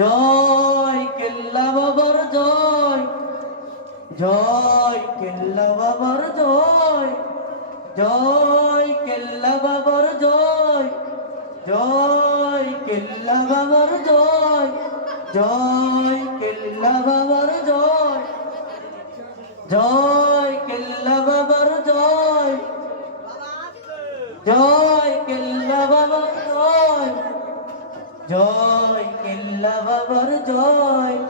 জয় কেল্লা বাবার জয়, জয় কেল্লা বাবার জয়, জয় কেল্লা বাবার জয়, জয় কেল্লা বাবার জয়, জয় কেল্লা বাবার জয়, জয় কেল্লা বাবার জয়, জয় কেল্লা বাবার জয়, জয় কেল্লা বাবার জয়,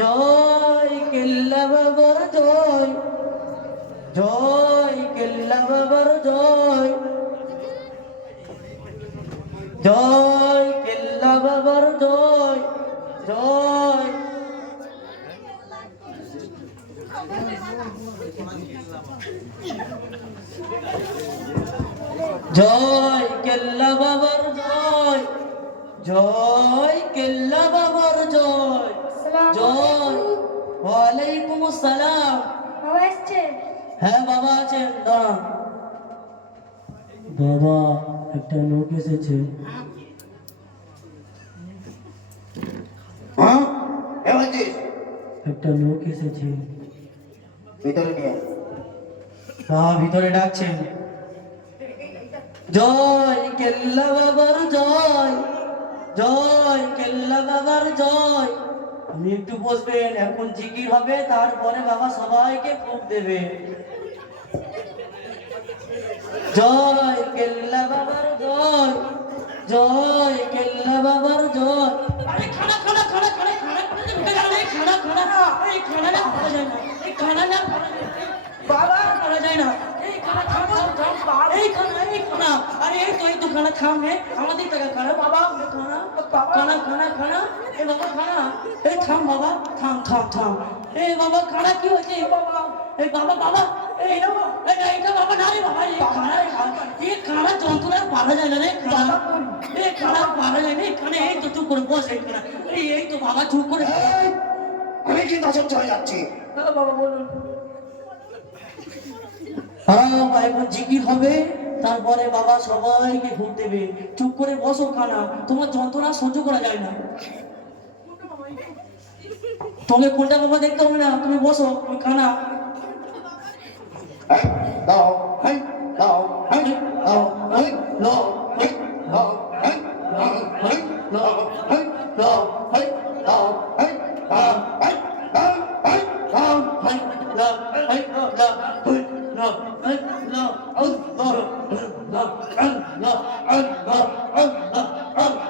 জয় কেল্লা বাবার জয়, জয় কেল্লা বাবার জয়, জয় কেল্লা বাবার জয়, জয় জয় কেল্লা বাবার জয়, জয় কেল্লা বাবার জয়, জয়। ওয়ালাইকুম আসসালাম। বাবা এসছে? হ্যাঁ বাবা আছেন, দাঁড়ান। বাবা একটা লোক এসেছে। হ্যাঁ কে বলছিস? একটা লোক এসেছে। ভিতরে নিয়ে বাবা ভিতরে ডাকছেন। জয় কেল্লা বাবার জয়, জয় কেল্লা বাবার জয়। আপনি একটু বসবেন, এখন জিকির হবে, তারপরে বাবা সবাইকে ফুক দেবে। জয় কেল্লা বাবার জয়, জয় কেল্লা বাবার জয়। আরে খানা খানা খানা খানা খানা খানা খানা খানা এই খানা না খাওয়া যায় না, এই খানা না খাওয়া যায় না বাবা, খাওয়া যায় না এই খানা খাও খাও খাও এই খানা এই খানা। আরে এই তো খানা খাও হে, আমাদের টাকা খানা বাবা, খানা খানা খানা খানা এই বাবা খানা এই থাম বাবা, থাম থাম থাম। এই বাবা খানা কি হয়েছে বাবা? এই বাবা বাবা এই এইটা বাবা না রে বাবা, এই খানা যন্ত্রণা পারা যায় না রে, খানা এই খানা পারা যায় না, এখানে এই তো চুপ করে বস, এই খানা এই তো বাবা চুপ করে। আমি কিন্তু আসল চলে যাচ্ছি। বাবা বলুন। বাবা এখন জিকির হবে, তারপরে বাবা সবাইকে ভোট দেবে। চুপ করে বসো খানা, তোমার যন্ত্রণা সহ্য করা যায় না। তোমাকে কোনটা বাবা দেখতে হবে না, তুমি বসো, তুমি খানা দাও হাই দাও হাই দাও হাই দাও হাই দাও হাই দাও হাই দাও হাই দাও হাই দাও হাই দাও হাই দাও high love, hey, love, hey, love, hey, love,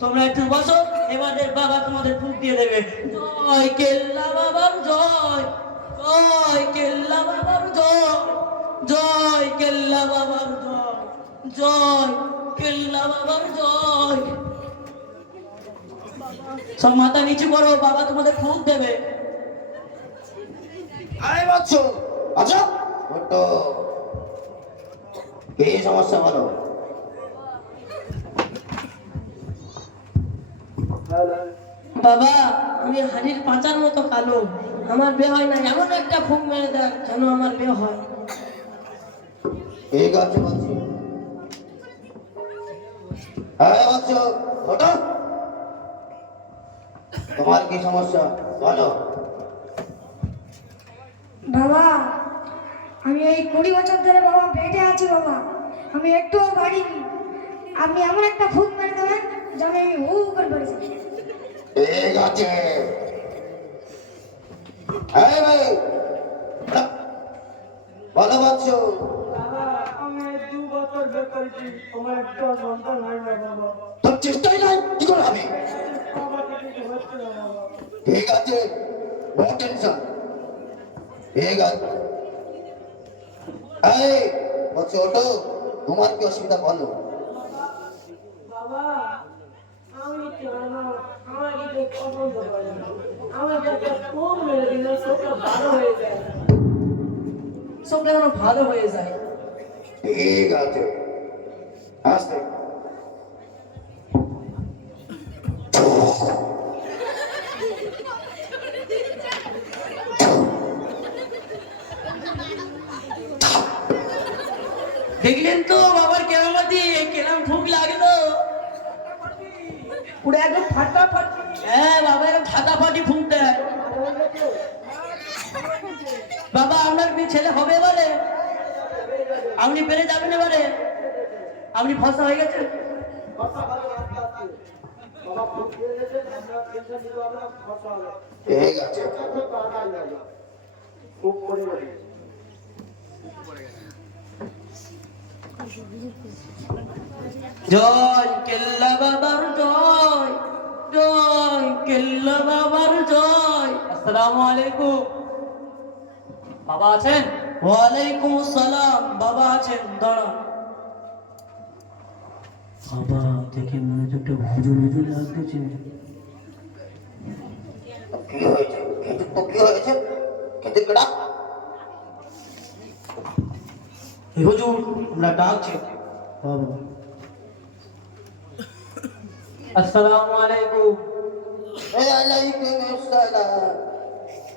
তোমরা একটু বসো, এবারে বাবা তোমাদের ফুক দিয়ে দেবে। জয় কেল্লা বাবার জয়, জয় কেল্লা বাবার জয়, জয় কেল্লা বাবার জয়, জয় কেল্লা বাবার জয়। সব মাথা নিচু করো, বাবা তোমাদের ফুক দেবে। আরে বাচ্চ আচ্ছা কি সমস্যা বলো? বাবা আমি হাড়ির পাঁচার মতো কালো, আমার বিয়ে হয় না, এমন একটা ফুক মেরে দেখ যেন আমার বিয়ে হয়। ঠিক আছে বলছি। হ্যাঁ বলছো, ওটা তোমার কি সমস্যা বলো। বাবা আমি এই 20 বছর ধরে বাবা বেঁচে আছি বাবা, আমি একটুও বাড়িনি। আপনি এমন একটা ফুক মেরে দেবেন যেন আমি হু হু করে পড়েছি। ঠিক আছে। হ্যাঁ ভাই বলো বলছো। বাবা আমি 2 বছর বেকারছি, আমার একটা সন্তান হয় না বাবা। তোর চেষ্টাই নাই কি করে হবে। বাবা কিছু হচ্ছে না বাবা। ঠিক আছে, নো টেনশন। ঠিক আছে। এই বলছো ওটো, তোমার কি অসুবিধা বলো। বাবা আমি জানো আমার কিছু পছন্দ করে না, আমার যাতে ফোন মেরে দিল চোখটা ভালো হয়ে যায়। সব যেন ভালো হয়ে যায়। ঠিক আছে, আসতে। দেখলেন তো বাবার কেরামতি, কেরাম ফুক লাগলো পুরো একদম ফাটাফাটি। হ্যাঁ বাবা এরকম ফাটাফাটি ফুক দেয়। বাবা আপনার কি ছেলে হবে এবারে? আপনি পেরে যাবেন এবারে? আপনি ফসা হয়ে গেছেন? ঠিক আছে। জয় কেল্লা বাবার জয়, জয় কেল্লা বাবার জয়। আসসালামু আলাইকুম। বাবা আছেন? ওয়ালাইকুম আসসালাম। বাবা আছেন, দাঁড়ান। বাবা দেখে মনে হচ্ছে একটা হুজুর হুজুর লাগতেছে। কি হয়েছে খেতে, তো কি হয়েছে খেতে কেডা। এই হুজুর আমরা ডাকছি। বাবা আসসালামু আলাইকুম। ওয়ালাইকুম আসসালাম।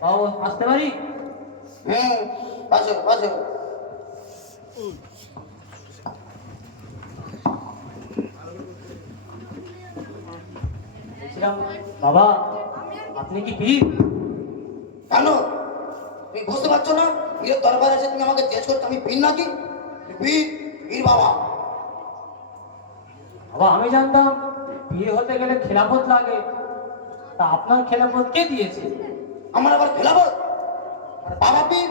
বাবা আসতে পারি? আসো আসো। বলছিলাম বাবা আপনি কি পীর? কেন তুমি বুঝতে পারছো না পীরের দরবার এসে তুমি আমাকে জিজ্ঞেস করছো আমি পীর নাকি? পীর পীর বাবা। বাবা আমি জানতাম বিয়ে হতে গেলে খেলাফত লাগে, তা আপনার খেলাফত কে দিয়েছে? আমার আবার খেলাবো? আমার বাবা পীর,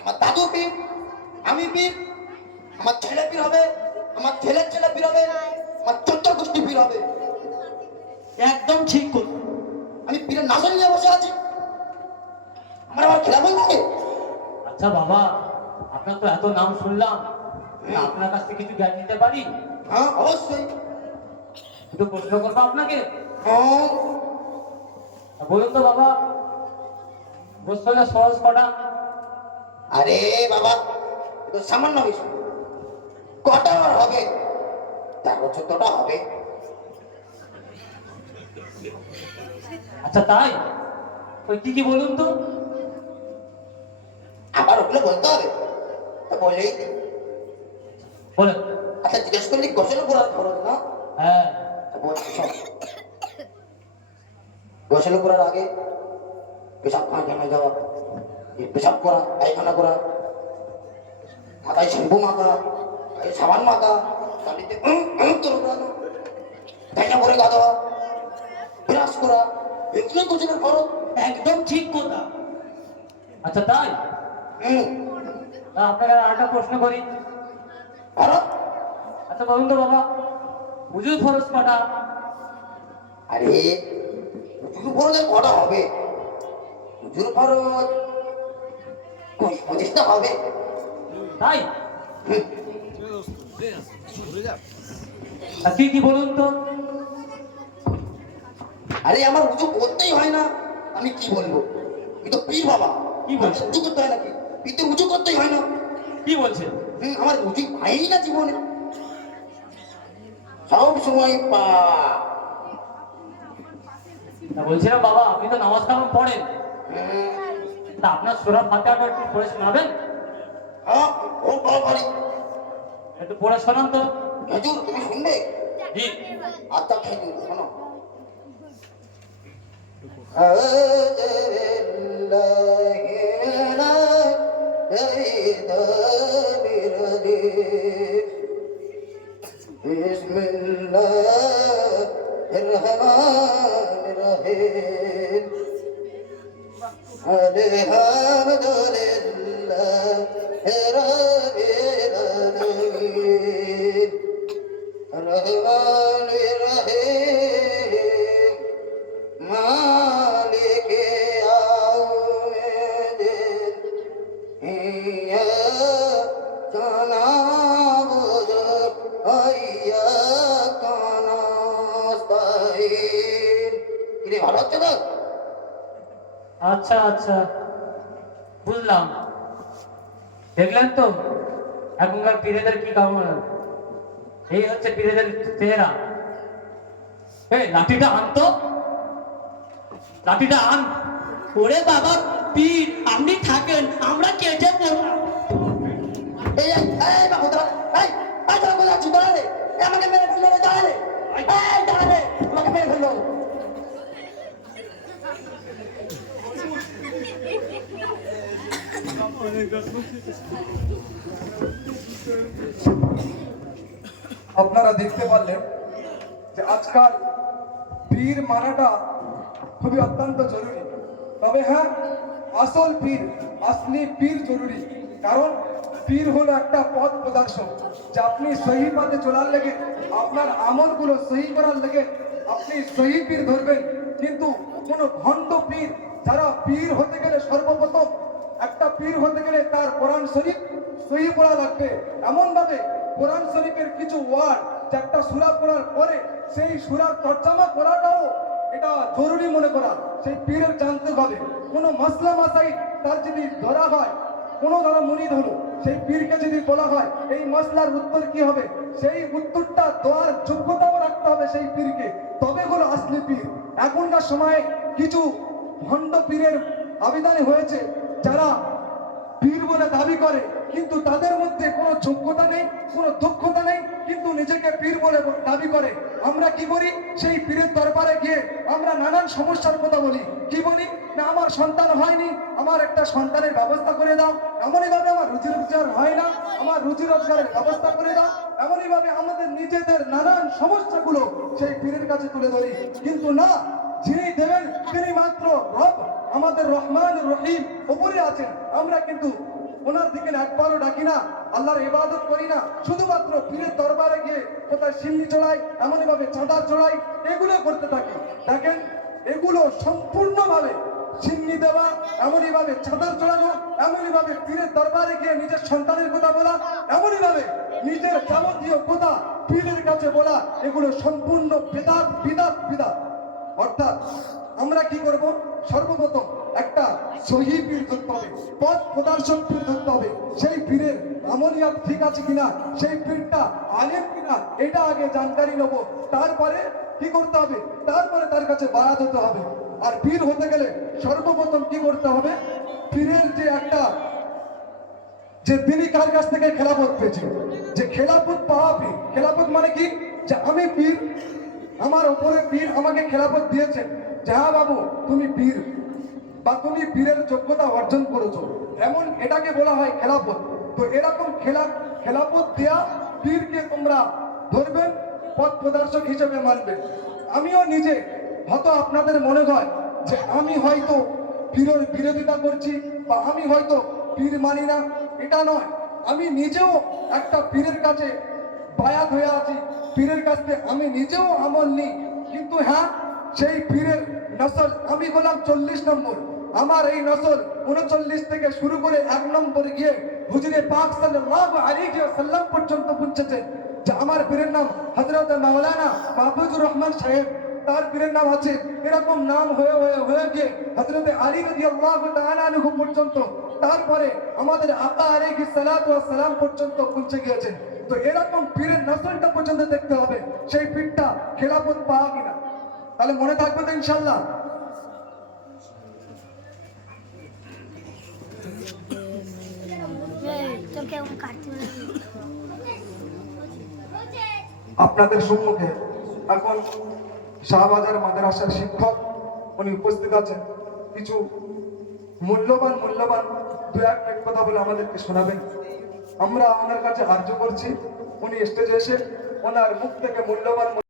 আমার দাদু পীর, আমি পীর, আমার ছেলে পীর হবে, আমার ছেলের ছেলে পীর হবে, আমার 14 গোষ্ঠী পীর হবে। একদম ঠিক কথা। আমি পীরের নাচন নিয়ে বসে আছি, আমার আবার খেলাবো লাগে? আচ্ছা বাবা আপনার তো এত নাম শুনলাম, তা আপনার কাছ থেকে কিছু জ্ঞান নিতে পারি? হ্যাঁ অবশ্যই। দুটো প্রশ্ন করবো আপনাকে। হ্যাঁ, তা বলুন তো বাবা গোসলের সহজ কটা? আরে বাবা এ তো সামান্য বিষয়, কটা আর হবে, 13-14টা হবে। আচ্ছা তাই? ওই কি কি বলুন তো। আবার ওগুলো বলতে হবে? তা বলেই দি। বলেন। আচ্ছা জিজ্ঞেস করলি গোসল করার খরচ না? হ্যাঁ। তা বলছি শোন। গোসল করার আগে পেশাব পায়খানা যাওয়া, এই পেশাব করা, পায়খানা করা, মাথায় শ্যাম্পু মাখা, গায়ে সাবান মাখা, গাড়িতে তোলানো, তাইনা করে গা দেওয়া, ব্রাশ করা, এগুলো গোসলের খরচ। একদম ঠিক কথা। আচ্ছা তাই? তা আপনাকে আর একটা প্রশ্ন করি। খরচ? আচ্ছা বলুন তো বাবা হুজুর ফরজ কটা? আরে হুজুর খরচের কটা হবে? হুজুর খরচ 20-25টা হবে। তাই? হুম, তা কি কি বলুন তো। আরে আমার উঁচু করতেই হয় না, আমি কি বলবো? আমি তো পীর বাবা। কি বলছো? উঁচু করতে হয় নাকি? পীরতে উঁচু করতেই হয় না। কি বলছেন? আমার উঁচু হয়ই না জীবনে, সব সময় পা। তা বলছিলাম বাবা আপনি তো নামাজ কালাম পড়েন, তা আপনার সূরা ফাতিহাটা একটু পড়ে শোনাবেন? হ্যাঁ ও পারি। একটু পড়ে শোনান তো। খেজুর তুমি শুনবে? জি। আচ্ছা খেজুর শোনো। বিসমিল্লাহিররহমানিররহিম। আলহামদুলিল্লাহি রাব্বিল আলামিন। রহমানির রহিম মালিকি ইয়াউমিদ্দিন। ইয়্যাকা না'বুদু ওয়া ইয়্যাকা নাস্তাঈন। কি রে, ভালো হচ্ছে তো? আচ্ছা আচ্ছা বুঝলাম। দেখলেন তো এখনকার পীরেদের কি কামনা, এই হচ্ছে পীরেদের চেহারা। এই লাঠিটা আনতো, লাঠিটা আন। ওরে বাবা পীর আপনি থাকেন, আমরা কেটে পড়ব। এই এই এই বাবু দাঁড়া, এই এই দাঁড়া বলে আছি, দাঁড়া রে, এই আমাকে মেরে ফেললো রে, দাঁড়া রে, এই দাঁড়া রে, আমাকে মেরে ফেললো। আপনারা দেখতে পারলেন যে আজকাল পীর মানাটা খুবই অত্যন্ত জরুরি। তবে হ্যাঁ, আসল পীর, আসলি পীর জরুরি। কারণ পীর হলো একটা পথ প্রদর্শক, যে আপনি সহি পথে চলার লেগে, আপনার আমলগুলো সহি করার লেগে আপনি সহি পীর ধরবেন। কিন্তু কোনো ভণ্ড পীর, যারা পীর হতে গেলে সর্বপ্রথম একটা পীর হতে গেলে তার কোরআন শরীফ সহি পড়া লাগবে। এমনভাবে কোরআন শরীফের কিছু ওয়ার্ড, যে একটা সূরা পড়ার পরে সেই সূরার তর্জমা করাটাও এটা জরুরি মনে করা সেই পীরের জানতে হবে। কোনো মাসলা মাসাইল তার যদি ধরা হয়, কোনো ধরো মুরিদ হলো, সেই পীরকে যদি বলা হয় এই মাসলার উত্তর কি হবে, সেই উত্তরটা দেওয়ার যোগ্যতাও রাখতে হবে সেই পীরকে, তবে হলো আসলি পীর। এখনকার সময়ে কিছু ভণ্ড পীরের আবেদন হয়েছে, যারা পীর বলে দাবি করে কিন্তু তাদের মধ্যে কোনো যোগ্যতা নেই, কোনো দক্ষতা নেই, কিন্তু নিজেকে পীর বলে দাবি করে। আমরা কি করি, সেই পীরের দরবারে গিয়ে আমরা নানান সমস্যার কথা বলি। কি বলি না, আমার সন্তান হয়নি, আমার একটা সন্তানের ব্যবস্থা করে দাও। এমনই ভাবে আমার রুজি রোজগার হয় না, আমার রুজি রোজগারের ব্যবস্থা করে দাও। এমনই ভাবে আমাদের নিজেদের নানান সমস্যাগুলো সেই পীরের কাছে তুলে ধরি। কিন্তু না, যিনি দেবেন তিনি মাত্র রব, আমাদের রহমান রহিম উপরে আছেন। আমরা কিন্তু ওনার দিকে একবারও ডাকি না, আল্লাহর ইবাদত করি না, শুধুমাত্র পীরের দরবারে গিয়ে কোথায় সিন্নি চড়াই, এমনই ভাবে চাঁদা চড়াই, এগুলো করতে থাকি। দেখেন, এগুলো সম্পূর্ণভাবে সিন্নি দেওয়া, এমনই ভাবে চাঁদা চড়ানো, এমনই ভাবে পীরের দরবারে গিয়ে নিজের সন্তানের কথা বলা, এমনই ভাবে নিজের যাবতীয় কথা পীরের কাছে বলা, এগুলো সম্পূর্ণ বিদআত বিদআত বিদআত। অর্থাৎ আমরা কি করব, সর্বপ্রথম একটা সহি পীর ধরতে হবে, পথ প্রদর্শক পীর ধরতে হবে। সেই পীরের আমলিয়াত ঠিক আছে কিনা, সেই পীরটা আলেম কিনা, এটা আগে জানকারি নেব। তারপরে কি করতে হবে, তারপরে তার কাছে বায়াত হতে হবে। আর পীর হতে গেলে সর্বপ্রথম কি করতে হবে, পীরের যে একটা, যে তিনি কার কাছ থেকে খেলাফত পেয়েছে, যে খেলাফত পাওয়া পীর। খেলাফত মানে কি, যে আমি পীর, আমার উপরে পীর আমাকে খেলাফত দিয়েছেন, যে হ্যাঁ বাবু তুমি পীর, বা তুমি পীরের যোগ্যতা অর্জন করেছো, এমন এটাকে বলা হয় খেলাফত। তো এরকম খেলাফত দেয়া পীরকে তোমরা ধরবেন, পথ প্রদর্শক হিসেবে মানবেন। আমিও নিজে, হয়তো আপনাদের মনে হয় যে আমি হয়তো পীরের বিরোধিতা করছি, বা আমি হয়তো পীর মানি না, এটা নয়। আমি নিজেও একটা পীরের কাছে বায়াত হয়ে আছি, পীরের কাছ থেকে আমি নিজেও আমল নিই। কিন্তু হ্যাঁ, সেই পীরের নসল আমি হলাম 40 নম্বর। আমার এই নসল 39 থেকে শুরু করে 1 নম্বরে গিয়ে হুজুরে পাক সাল্লাল্লাহু আলাইহি ওয়াসাল্লাম পর্যন্ত পৌঁছেছে। যে আমার পীরের নাম হযরত মাওলানা মাহফুজুর রহমান সাহেব, তার পীরের নাম আছে, এরকম নাম হয়ে গিয়ে হযরত আলী রাদিয়াল্লাহু তাআলা আনহু পর্যন্ত, তারপরে আমাদের আকা আলাইহিস সালাতু ওয়াস সালাম পর্যন্ত পৌঁছে গিয়েছেন। তো এরকম পীরের নসলটা পর্যন্ত দেখতে হবে, সেই পীরটা খেলাফত পাওয়া কিনা। তাহলে মনে থাকবে তো ইনশাল্লাহ? আপনাদের সম্মুখে এখন শাহবাজার মাদ্রাসার শিক্ষক উনি উপস্থিত আছেন। কিছু মূল্যবান দু এক মিনিট কথা বলে আমাদেরকে শোনাবেন। আমরা ওনার কাছে আর্য করছি উনি স্টেজে এসে ওনার মুখ থেকে মূল্যবান